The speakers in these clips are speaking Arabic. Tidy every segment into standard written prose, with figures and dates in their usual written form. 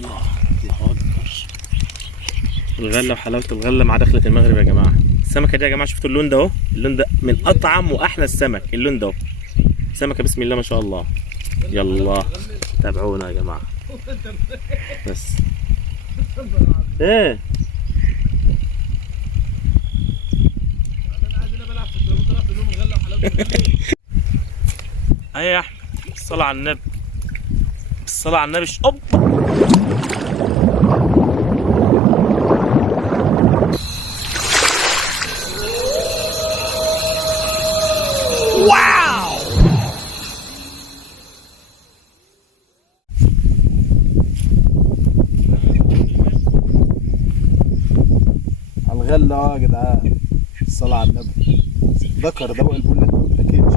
الله الله اكبر. الغله وحلاوه الغله مع دخله المغرب يا جماعه. السمكه دي يا جماعه شفتوا اللون ده اهو، اللون ده من اطعم واحلى السمك، اللون ده اهو سمكه بسم الله ما شاء الله. يلا تابعونا يا جماعه بس. ايه ايه يا احمد الصلاة على النبي، الصلاة على النبي. اوب واو. الغلة يا جدعان، الصلاة على النبي. ذكر ده والبول اللي ما بتاكلش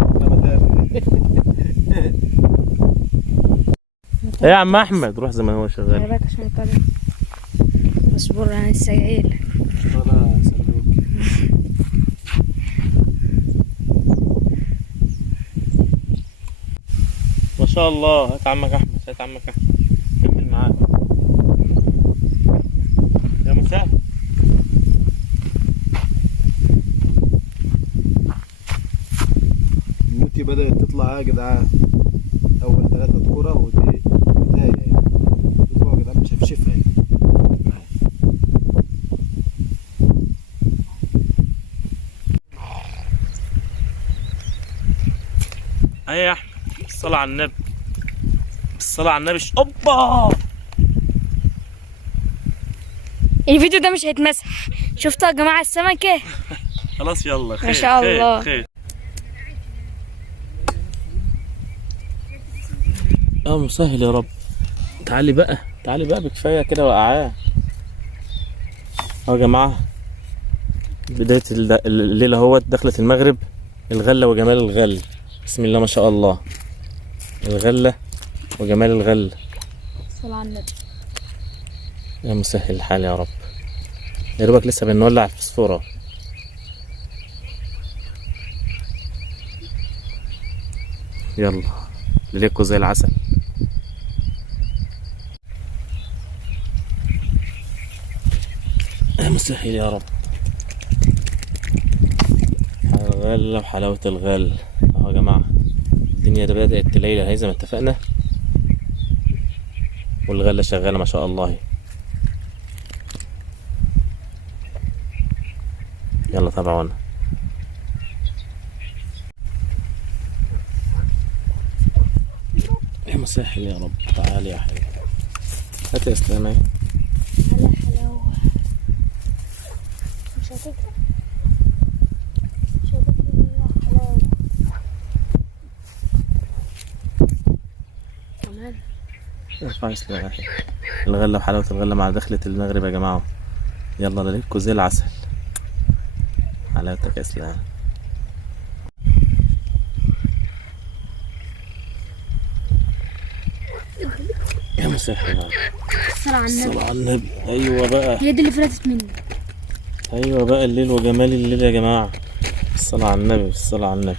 ايه يا عم احمد، روح زي ما هو شغال. خلي بالك عشان يطلع. اصبر انا لسه جايلك. ولا سلوك. ما شاء الله. هات عمك احمد، هات عمك احمد كمل معاك يا مساء. الموتي بدأت تطلع يا جدعان. أول 3 كرة ودي بداية يعني. شوفوا يا جدعان مشفشفها يعني. ايه يا احمد الصلاة على النبي، الصلاة على النبي. اوبا الفيديو ده مش هيتمسح. شفتوا يا جماعه السمكه؟ خلاص يلا خير. ما شاء الله. خير. يا مسهل يا رب. تعالي بقى، تعالي بقى بكفايه كده وقعاه. يا جماعه بدايه الليله اهوت، دخلت المغرب. الغله وجمال الغل، بسم الله ما شاء الله. الغله وجمال الغل. الصلاة على النبي. يا مسهل الحال يا رب. يا دوبك لسه بنولع الفسفوره. يلا ليلكوا زي العسل. يا مسهل يا رب. الغلة وحلاوة الغل اهو يا جماعة. الدنيا ده بدأت تليل اهي زي ما اتفقنا، والغلة شغالة ما شاء الله. يلا تابعونا. يا مسهل يا رب. تعالي يا حبيبي، هات يا اسلام اهي. هلا حلاوه. مش هتكفي. مش هتكفي يا حلاوه. كمان ارفع يا اسلام اهي. الغلة وحلاوة الغلة مع دخلة المغرب يا جماعة. يلا ليلكوا زي العسل. حلاوتك يا اسلام. يا مسهل يا رب. الصلاة على النبي. الصلاة على النبي. ايوه بقى، هي دي اللي فلتت مني. ايوه بقى الليل وجمال الليل يا جماعة. الصلاة على النبي، الصلاة على النبي.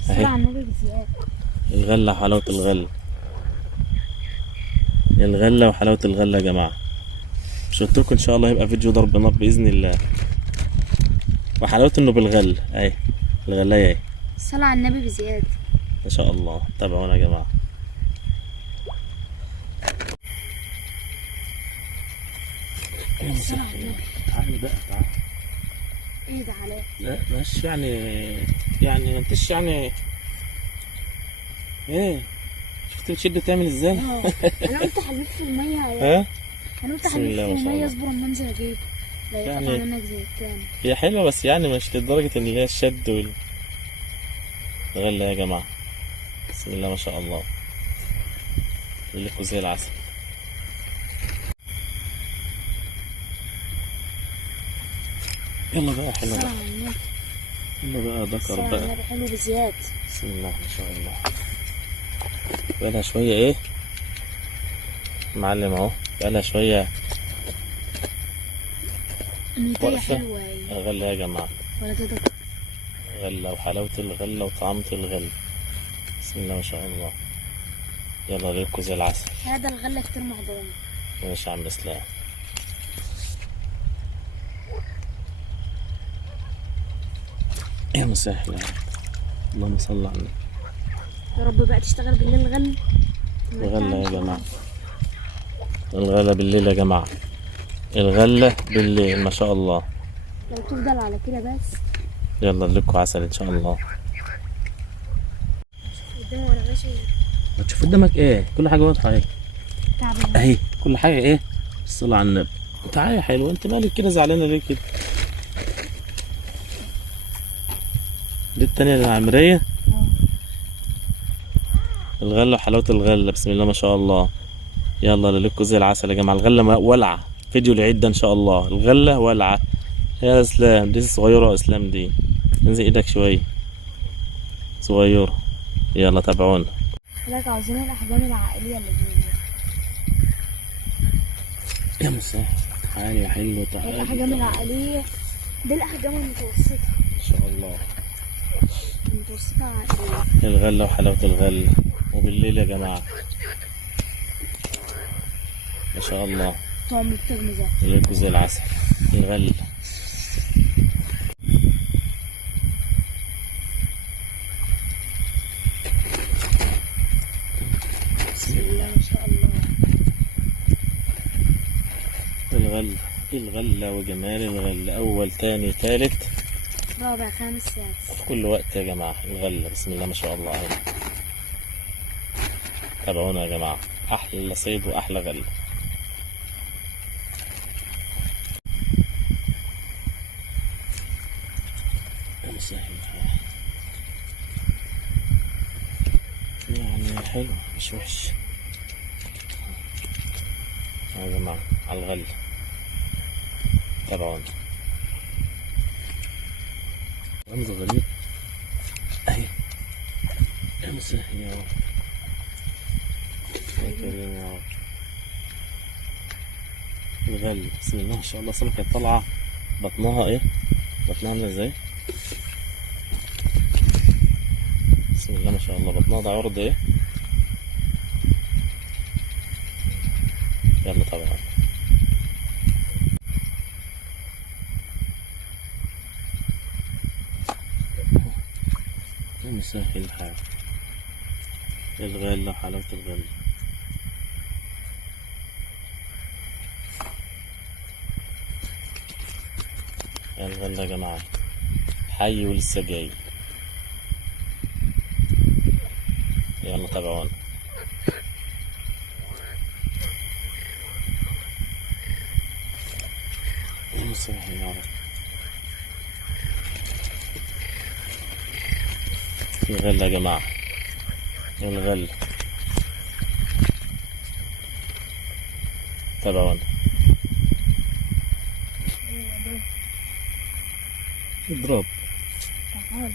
الصلاة على النبي بزيادة. الغلة وحلاوة الغلة. الغلة وحلاوة الغلة يا جماعة. مش قلت لكم ان شاء الله هيبقى فيديو ضرب نار بإذن الله. وحلاوته انه بالغل اهي. الغلاية اهي الصلاة على النبي بزيادة. ما شاء الله. تابعونا يا جماعة. يا مسهل. تعالي بقى تعالي. ايه ده عليه؟ لا مش يعني، يعني ما انتش يعني ايه. شفت بتشد تعمل ازاي؟ انا قلت هلف في المية. ها؟ انا قلت بسم هلف الله في ما شاء المية. الله. اصبر اما انزل اجيب. لا يقطع يعني منك زي التاني. هي حلوة بس يعني مش لدرجة ان هي الشد الغلة يا جماعة. بسم الله ما شاء الله. ليلكوا زي العسل. يلا بقى حلو الصلاة بقى. على النبي. يلا بقى ذكر الصلاة على بقى. النبي حلو بزيادة. بسم الله ما شاء الله. بقالها شوية ايه معلم اهو، بقالها شوية النتاية واقفة. حلوة اهي. الغلة يا جماعة. ولا كده. غلة وحلاوة الغلة وطعمة الغلة. بسم الله ما شاء الله. يلا ليلكوا زي العسل. هذا الغلة كتير محضرة. ماشي يا عم اسلام. يا مسهل يا رب. اللهم صل على النبي. يا رب بقى تشتغل بالليل غل. الغلة يا جماعة، الغلة بالليل يا جماعة، الغلة بالليل ما شاء الله. لو تفضل على كده بس. يلا لكم عسل ان شاء الله. قدامي وانا ماشي ما تشوف قدامك ايه، كل حاجة واضحة اهي تعبان. اهي، كل حاجة ايه. الصلاة على النبي. تعالى يا حلوة، انت مالك كده زعلانة ليه كده؟ دي التانية اللي على المراية. الغلة وحلاوة الغلة، بسم الله ما شاء الله. يلا لكم زي العسل يا جماعة. الغلة ولعة، فيديو العيد ده ان شاء الله. الغلة ولعة يا اسلام. دي صغيرة يا اسلام، دي انزل ايدك شوية صغيرة. يلا تابعونا. لك عاوزين الاحجام العائليه اللي جايه. يا مسهل. تعالي يا حلوة تعالي. الاحجام العائليه دي الاحجام المتوسطه. ان شاء الله. المتوسطه عائليه. الغلة وحلاوة الغلة وبالليل يا جماعة ما شاء الله. طعم التغمزه. لكم زي العسل. الغلة بسم الله ما شاء الله. الغلة، الغلة وجمال الغلة. أول تاني تالت رابع خامس سادس. في كل وقت يا جماعة. الغلة بسم الله ما شاء الله أهي. تابعونا يا جماعة. أحلى صيد وأحلى غلة. مسهل يعني حلو مش وحش يا جماعة. على الغلة تابعونا. رمز غريب اهي. يا مسهل يا رب. يا كريم يا رب. الغلة بسم الله ما شاء الله. سمكة طالعة بطنها ايه، بطنها عاملة ازاي. بسم الله ما شاء الله. بطنها ده عرض ايه. يلا طبعا. مسهل الحال. الغلة حلاوة الغلة. الغلة يا جماعة حي ولسه جاي. يلا تابعونا. مسهل يا رب. الغلة يا جماعة، الغلة تابعونا. اضرب. تعال.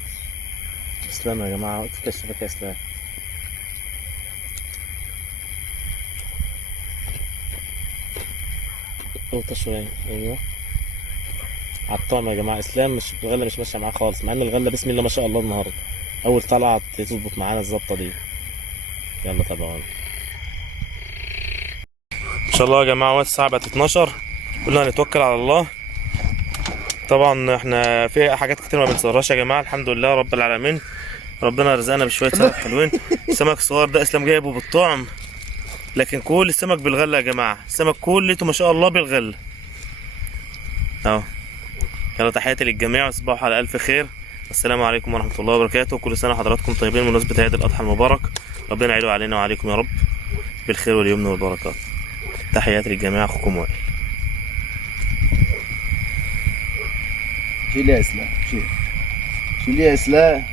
اسلام يا جماعة، تكشفك يا اسلام. اوطى شوية. ايوه على الطعم يا جماعة. اسلام مش الغلة مش ماشية معاه خالص، مع ان الغلة بسم الله ما شاء الله النهاردة اول طلعة تظبط معانا الظبطة دي. يلا تابعونا. ان شاء الله يا جماعة. وقت الساعة بقت 12، قلنا هنتوكل على الله. طبعا احنا في حاجات كتير ما بنصورهاش يا جماعة. الحمد لله رب العالمين، ربنا رزقنا بشوية سمك حلوين. السمك الصغير ده اسلام جايبه بالطعم، لكن كل السمك بالغلة يا جماعة. السمك كلته ما شاء الله بالغلة اهو. يلا تحياتي للجميع وتصبحوا على الف خير. السلام عليكم ورحمة الله وبركاته. كل سنة حضراتكم طيبين بمناسبة عيد الأضحى المبارك. ربنا يعيده علينا وعليكم يا رب بالخير واليمن والبركات. تحياتي للجميع، أخوكم وائل. شيل يا اسلام، شيل يا اسلام.